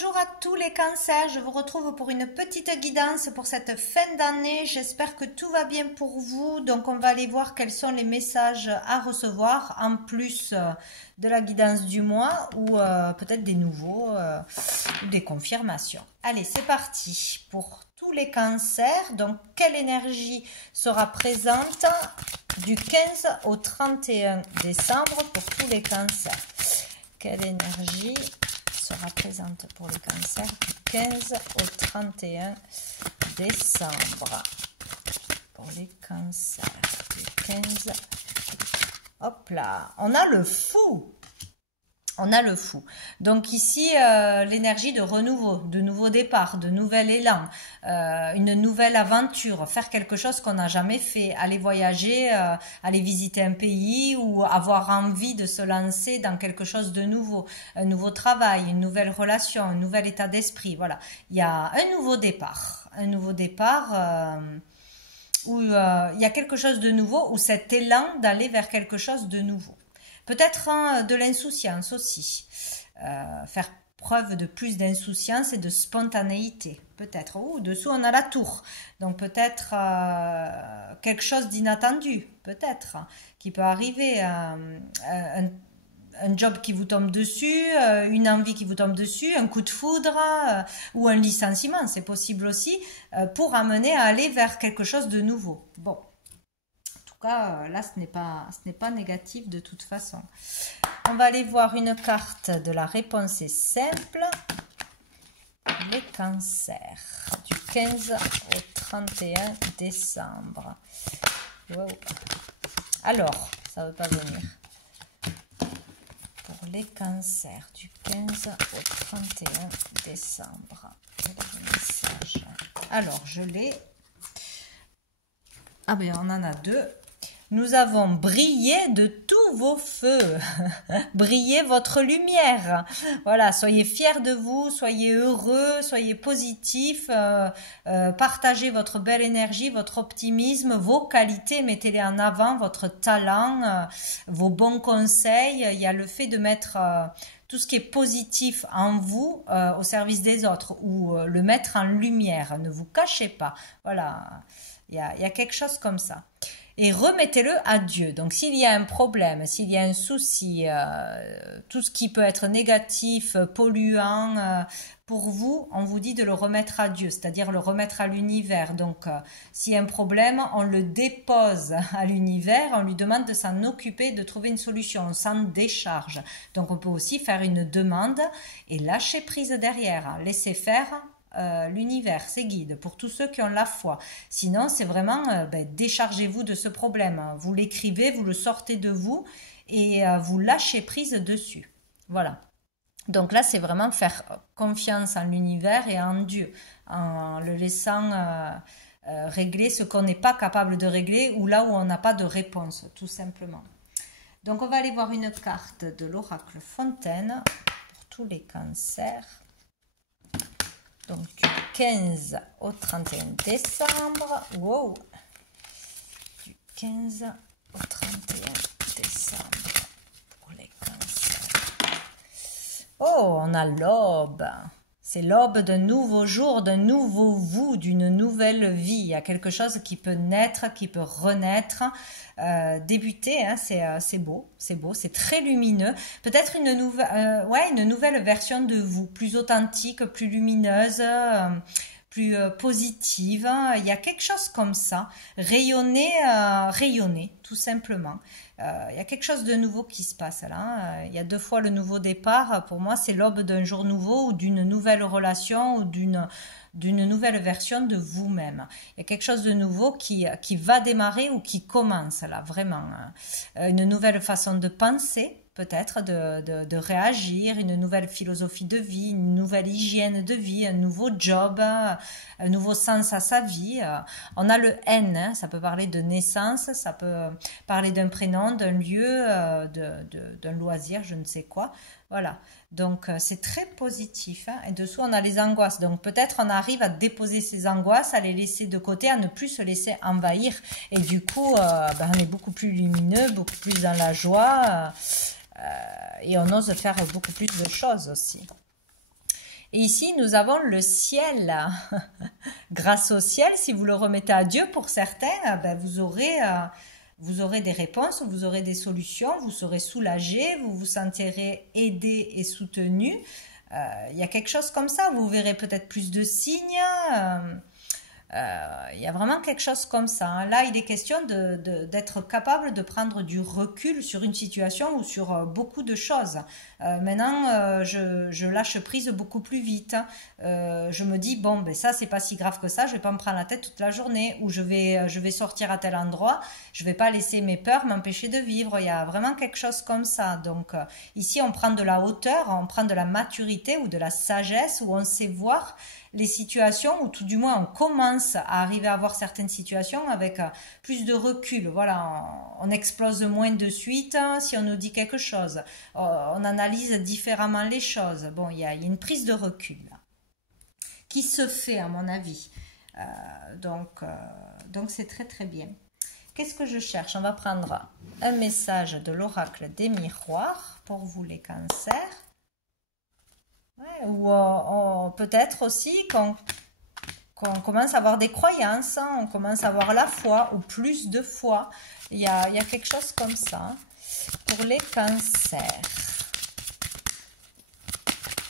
Bonjour à tous les cancers, je vous retrouve pour une petite guidance pour cette fin d'année. J'espère que tout va bien pour vous. Donc on va aller voir quels sont les messages à recevoir en plus de la guidance du mois ou peut-être des nouveaux ou des confirmations. Allez, c'est parti pour tous les cancers. Donc quelle énergie sera présente du 15 au 31 décembre pour tous les cancers? Quelle énergie sera présente pour le cancer du 15 au 31 décembre pour les cancers du 15. Hop là, on a le fou. On a le fou. Donc ici, l'énergie de renouveau, de nouveau départ, de nouvel élan, une nouvelle aventure, faire quelque chose qu'on n'a jamais fait, aller voyager, aller visiter un pays ou avoir envie de se lancer dans quelque chose de nouveau, un nouveau travail, une nouvelle relation, un nouvel état d'esprit. Voilà, il y a un nouveau départ où il y a quelque chose de nouveau, ou cet élan d'aller vers quelque chose de nouveau. Peut-être de l'insouciance aussi. Faire preuve de plus d'insouciance et de spontanéité. Peut-être. Oh, dessous, on a la tour. Donc peut-être quelque chose d'inattendu. Peut-être. Qui peut arriver. Un job qui vous tombe dessus. Une envie qui vous tombe dessus. Un coup de foudre. Ou un licenciement. C'est possible aussi. Pour amener à aller vers quelque chose de nouveau. Bon. Là, ce n'est pas négatif de toute façon. On va aller voir une carte de la réponse est simple. Les cancers du 15 au 31 décembre. Wow. Alors, ça ne veut pas venir. Pour les cancers du 15 au 31 décembre. Alors, je l'ai. Ah ben, on en a deux. Nous avons brillé de tous vos feux. Brillez votre lumière. Voilà, soyez fiers de vous, soyez heureux, soyez positifs. Partagez votre belle énergie, votre optimisme, vos qualités, mettez-les en avant, votre talent, vos bons conseils. Il y a le fait de mettre tout ce qui est positif en vous au service des autres ou le mettre en lumière. Ne vous cachez pas. Voilà, il y a quelque chose comme ça. Et remettez-le à Dieu. Donc, s'il y a un problème, s'il y a un souci, tout ce qui peut être négatif, polluant, pour vous, on vous dit de le remettre à Dieu, c'est-à-dire le remettre à l'univers. Donc, s'il y a un problème, on le dépose à l'univers, on lui demande de s'en occuper, de trouver une solution, on s'en décharge. Donc, on peut aussi faire une demande et lâcher prise derrière, laisser faire l'univers, ses guides, pour tous ceux qui ont la foi. Sinon, c'est vraiment déchargez-vous de ce problème. Vous l'écrivez, vous le sortez de vous et vous lâchez prise dessus. Voilà. Donc là, c'est vraiment faire confiance en l'univers et en Dieu, en le laissant régler ce qu'on n'est pas capable de régler ou là où on n'a pas de réponse, tout simplement. Donc, on va aller voir une carte de l'oracle Fontaine pour tous les cancers. Donc, du 15 au 31 décembre. Wow! Du 15 au 31 décembre pour les cancers. Oh, on a l'aube. C'est l'aube d'un nouveau jour, d'un nouveau vous, d'une nouvelle vie. Il y a quelque chose qui peut naître, qui peut renaître, débuter. Hein, c'est beau, c'est très lumineux. Peut-être une nouvelle version de vous, plus authentique, plus lumineuse, plus positive. Il y a quelque chose comme ça. Rayonner, tout simplement. Il y a quelque chose de nouveau qui se passe là. Il y a deux fois le nouveau départ. Pour moi, c'est l'aube d'un jour nouveau ou d'une nouvelle relation ou d'une nouvelle version de vous-même. Il y a quelque chose de nouveau qui va démarrer ou qui commence là, vraiment. Une nouvelle façon de penser, peut-être, de réagir, une nouvelle philosophie de vie, une nouvelle hygiène de vie, un nouveau job, un nouveau sens à sa vie. On a le N, hein, ça peut parler de naissance, ça peut parler d'un prénom, d'un lieu, d'un loisir, je ne sais quoi. Voilà, donc c'est très positif. Hein. Et dessous, on a les angoisses. Donc peut-être on arrive à déposer ces angoisses, à les laisser de côté, à ne plus se laisser envahir. Et du coup, on est beaucoup plus lumineux, beaucoup plus dans la joie. Et on ose faire beaucoup plus de choses aussi. Et ici, nous avons le ciel. Grâce au ciel, si vous le remettez à Dieu, pour certains, ben, vous aurez des réponses, vous aurez des solutions, vous serez soulagé, vous vous sentirez aidé et soutenu. Il y a quelque chose comme ça, vous verrez peut-être plus de signes. Il y a vraiment quelque chose comme ça, hein. Là, il est question d'être capable de prendre du recul sur une situation ou sur beaucoup de choses. Maintenant, je lâche prise beaucoup plus vite, hein. Je me dis, bon, ben ça, c'est pas si grave que ça, je vais pas me prendre la tête toute la journée, ou je vais sortir à tel endroit, je vais pas laisser mes peurs m'empêcher de vivre. Il y a vraiment quelque chose comme ça. Donc, ici, on prend de la hauteur, on prend de la maturité ou de la sagesse, où on sait voir les situations, ou tout du moins on commence à arriver à voir certaines situations avec plus de recul. Voilà, on explose moins de suite, hein, si on nous dit quelque chose. On analyse différemment les choses. Bon, il y a une prise de recul là, qui se fait à mon avis. Donc c'est très très bien. Qu'est-ce que je cherche? On va prendre un message de l'oracle des miroirs pour vous les cancers. Ouais, ou peut-être aussi qu'on commence à avoir des croyances, hein, on commence à avoir la foi ou plus de foi. Il y a quelque chose comme ça, hein. Pour les cancers,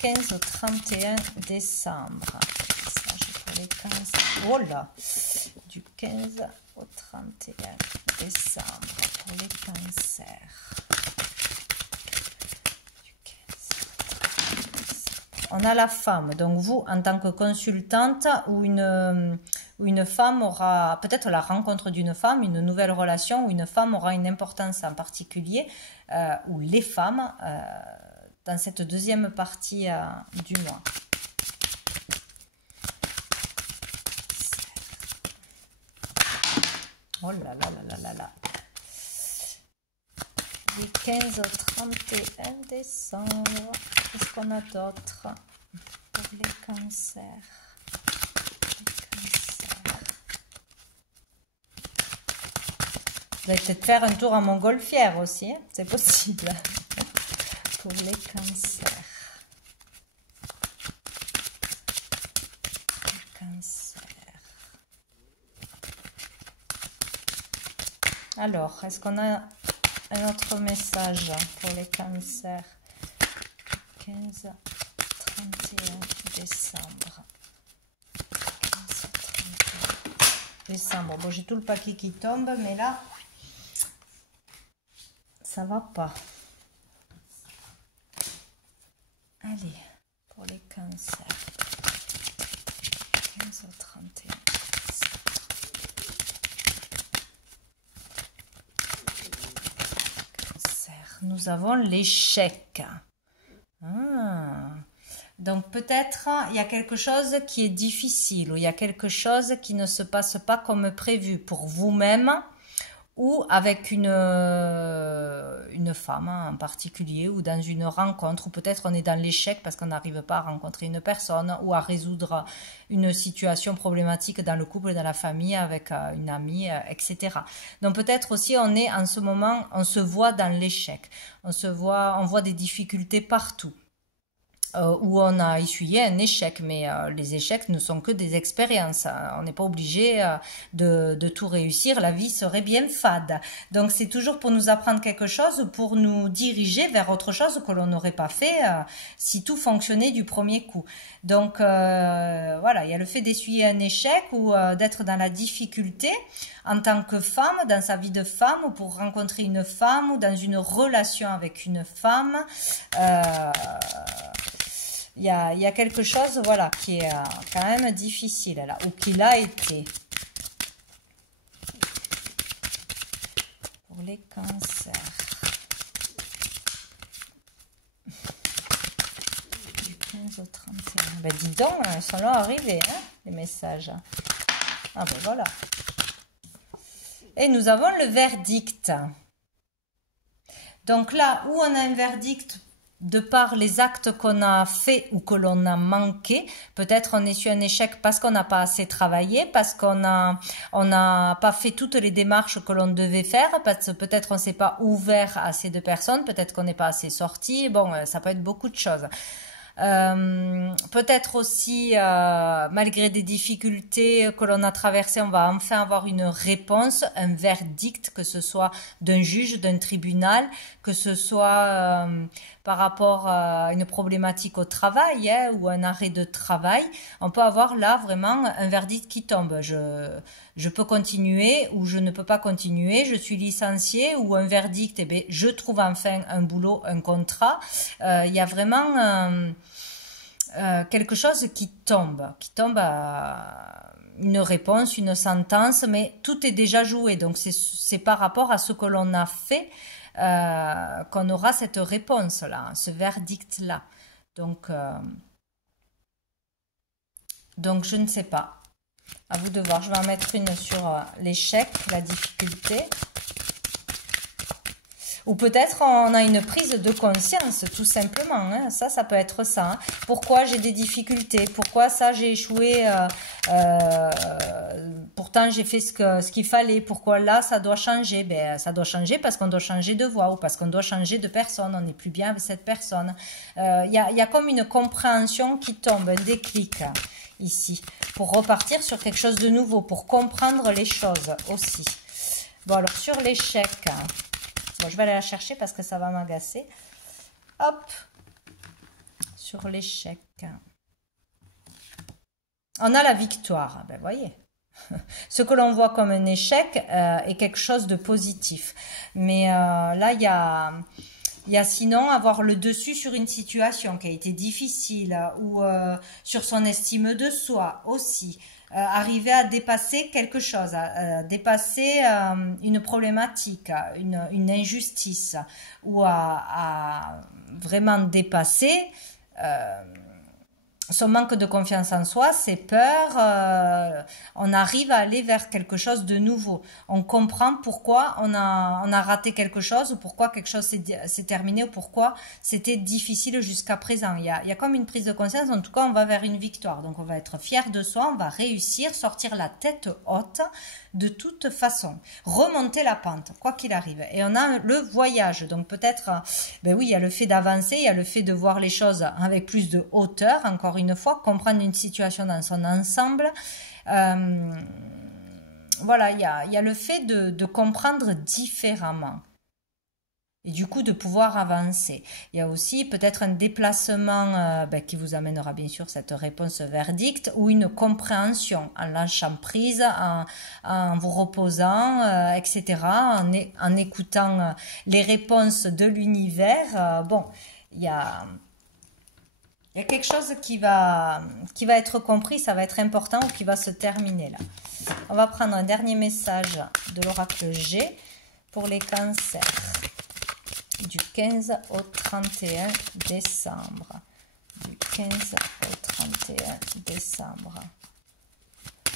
15 au 31 décembre. Message pour les cancers. Oh là, du 15 au 31 décembre pour les cancers. On a la femme, donc vous, en tant que consultante, ou une femme aura, peut-être la rencontre d'une femme, une nouvelle relation, où une femme aura une importance en particulier, ou les femmes, dans cette deuxième partie du mois. Oh là là là là là là. Du 15 au 31 décembre. Qu'est-ce qu'on a d'autre pour les cancers? Vous allez peut-être faire un tour en montgolfière aussi, hein, c'est possible. Pour les cancers. Les cancers. Alors, est-ce qu'on a un autre message pour les cancers? 15, 31 décembre. 15, 31 décembre. Bon, j'ai tout le paquet qui tombe, mais là, ça va pas. Allez, pour les cancers. 15 au 31 décembre. Nous avons l'échec. Donc peut-être il y a quelque chose qui est difficile, ou il y a quelque chose qui ne se passe pas comme prévu pour vous-même, ou avec une femme en particulier, ou dans une rencontre, ou peut-être on est dans l'échec parce qu'on n'arrive pas à rencontrer une personne, ou à résoudre une situation problématique dans le couple, dans la famille, avec une amie, etc. Donc peut-être aussi on est en ce moment, on se voit dans l'échec, on voit des difficultés partout. Où on a essuyé un échec, mais les échecs ne sont que des expériences. On n'est pas obligé de tout réussir, la vie serait bien fade. Donc c'est toujours pour nous apprendre quelque chose, pour nous diriger vers autre chose que l'on n'aurait pas fait si tout fonctionnait du premier coup. Donc voilà, il y a le fait d'essuyer un échec ou d'être dans la difficulté en tant que femme, dans sa vie de femme, ou pour rencontrer une femme, ou dans une relation avec une femme. Il y a quelque chose, voilà, qui est quand même difficile là, ou qui l'a été. Pour les cancers. Du 15 au 31. Ben dis donc, ils sont là arrivés, hein, les messages. Ah ben voilà. Et nous avons le verdict. Donc là où on a un verdict, de par les actes qu'on a fait ou que l'on a manqué, peut-être on est sur un échec parce qu'on n'a pas assez travaillé, parce qu'on n'a pas fait toutes les démarches que l'on devait faire, parce que peut-être on ne s'est pas ouvert à assez de personnes, peut-être qu'on n'est pas assez sorti, bon, ça peut être beaucoup de choses. Peut-être aussi, malgré des difficultés que l'on a traversées, on va enfin avoir une réponse, un verdict, que ce soit d'un juge, d'un tribunal, que ce soit par rapport à une problématique au travail, hein, ou un arrêt de travail. On peut avoir là vraiment un verdict qui tombe. Je peux continuer ou je ne peux pas continuer. Je suis licencié, ou un verdict, eh bien, je trouve enfin un boulot, un contrat. Il y a vraiment quelque chose qui tombe à une réponse, une sentence, mais tout est déjà joué. Donc c'est par rapport à ce que l'on a fait qu'on aura cette réponse-là, ce verdict-là. Donc je ne sais pas. À vous de voir. Je vais en mettre une sur l'échec, la difficulté. Ou peut-être on a une prise de conscience, tout simplement. Hein. Ça peut être ça. Hein. Pourquoi j'ai des difficultés? Pourquoi ça j'ai échoué? Pourtant j'ai fait ce qu'il fallait. Pourquoi là ça doit changer? Ben ça doit changer parce qu'on doit changer de voie, ou parce qu'on doit changer de personne. On n'est plus bien avec cette personne. Il y a comme une compréhension qui tombe, un déclic ici, pour repartir sur quelque chose de nouveau, pour comprendre les choses aussi. Bon, alors sur l'échec, bon, je vais aller la chercher parce que ça va m'agacer. Hop, sur l'échec. On a la victoire, ben voyez. Ce que l'on voit comme un échec est quelque chose de positif. Mais là, il y a sinon avoir le dessus sur une situation qui a été difficile, ou sur son estime de soi aussi. Arriver à dépasser quelque chose, à dépasser une problématique, une injustice, ou à vraiment dépasser son manque de confiance en soi, ses peurs. On arrive à aller vers quelque chose de nouveau. On comprend pourquoi on a raté quelque chose, ou pourquoi quelque chose s'est terminé, ou pourquoi c'était difficile jusqu'à présent. Il y a comme une prise de conscience. En tout cas, on va vers une victoire. Donc, on va être fier de soi, on va réussir, sortir la tête haute de toute façon. Remonter la pente, quoi qu'il arrive. Et on a le voyage. Donc, peut-être, ben oui, il y a le fait d'avancer, il y a le fait de voir les choses avec plus de hauteur, encore une fois, comprendre une situation dans son ensemble. Voilà, il y a le fait de comprendre différemment. Et du coup, de pouvoir avancer. Il y a aussi peut-être un déplacement qui vous amènera bien sûr cette réponse verdict, ou une compréhension en lâchant prise, en vous reposant, etc., en écoutant les réponses de l'univers. Bon, il y a quelque chose qui va être compris, ça va être important, ou qui va se terminer là. On va prendre un dernier message de l'oracle G pour les cancers. Du 15 au 31 décembre. Du 15 au 31 décembre.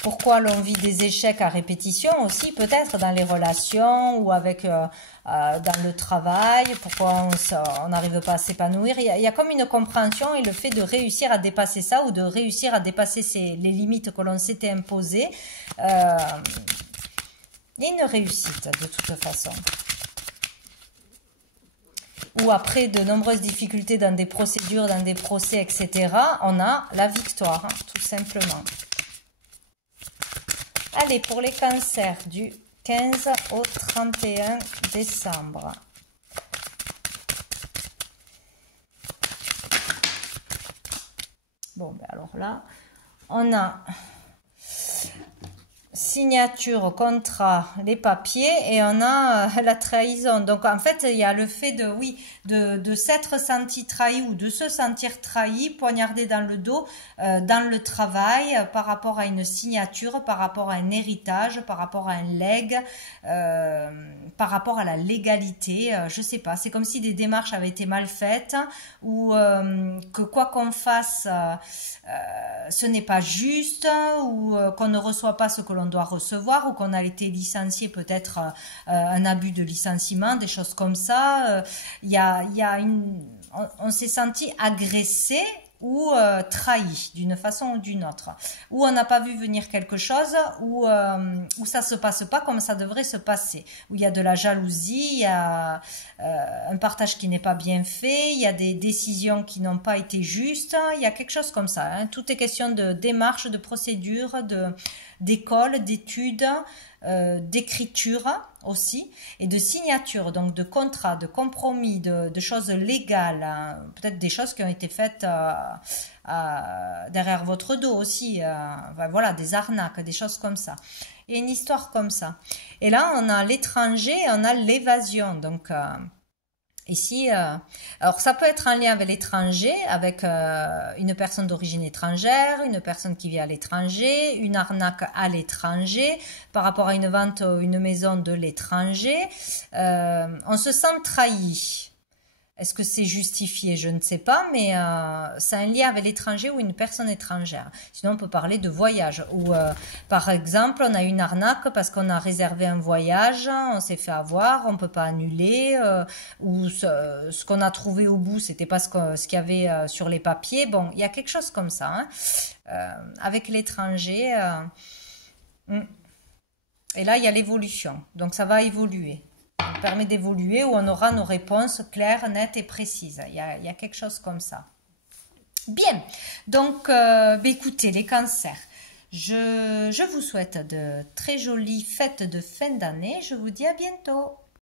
Pourquoi l'on vit des échecs à répétition aussi, peut-être dans les relations, ou avec dans le travail. Pourquoi on n'arrive pas à s'épanouir. Il y a comme une compréhension, et le fait de réussir à dépasser ça, ou de réussir à dépasser les limites que l'on s'était imposées. Il y a une réussite de toute façon. Ou après de nombreuses difficultés dans des procédures, dans des procès, etc., on a la victoire, hein, tout simplement. Allez, pour les cancers, du 15 au 31 décembre. Bon, ben alors là, on a signature, contrat, les papiers, et on a la trahison. Donc en fait, il y a le fait de s'être senti trahi, ou de se sentir trahi, poignardé dans le dos, dans le travail, par rapport à une signature, par rapport à un héritage, par rapport à un legs, par rapport à la légalité. Je sais pas, c'est comme si des démarches avaient été mal faites, ou que quoi qu'on fasse, ce n'est pas juste, ou qu'on ne reçoit pas ce que l'on doit recevoir, ou qu'on a été licencié, peut-être un abus de licenciement, des choses comme ça. On s'est senti agressé, ou trahi d'une façon ou d'une autre, ou on n'a pas vu venir quelque chose, ou ça se passe pas comme ça devrait se passer, où il y a de la jalousie, il y a un partage qui n'est pas bien fait, il y a des décisions qui n'ont pas été justes, il y a quelque chose comme ça, hein. Tout est question de démarche, de procédure, d'école, d'études, d'écriture aussi, et de signature, donc de contrats, de compromis, de choses légales, hein. Peut-être des choses qui ont été faites derrière votre dos aussi, voilà, des arnaques, des choses comme ça. Et une histoire comme ça. Et là, on a l'étranger, on a l'évasion, donc... Ici, alors ça peut être en lien avec l'étranger, avec une personne d'origine étrangère, une personne qui vit à l'étranger, une arnaque à l'étranger, par rapport à une vente ou une maison de l'étranger. On se sent trahi. Est-ce que c'est justifié? Je ne sais pas, mais c'est un lien avec l'étranger ou une personne étrangère. Sinon, on peut parler de voyage. Ou, par exemple, on a une arnaque parce qu'on a réservé un voyage, on s'est fait avoir, on ne peut pas annuler, ou ce qu'on a trouvé au bout, c'était pas ce qu'il y avait sur les papiers. Bon, il y a quelque chose comme ça, hein. Avec l'étranger. Et là, il y a l'évolution. Donc, ça va évoluer. Ça permet d'évoluer où on aura nos réponses claires, nettes et précises. Il y a quelque chose comme ça. Bien, donc écoutez les cancers, je vous souhaite de très jolies fêtes de fin d'année. Je vous dis à bientôt.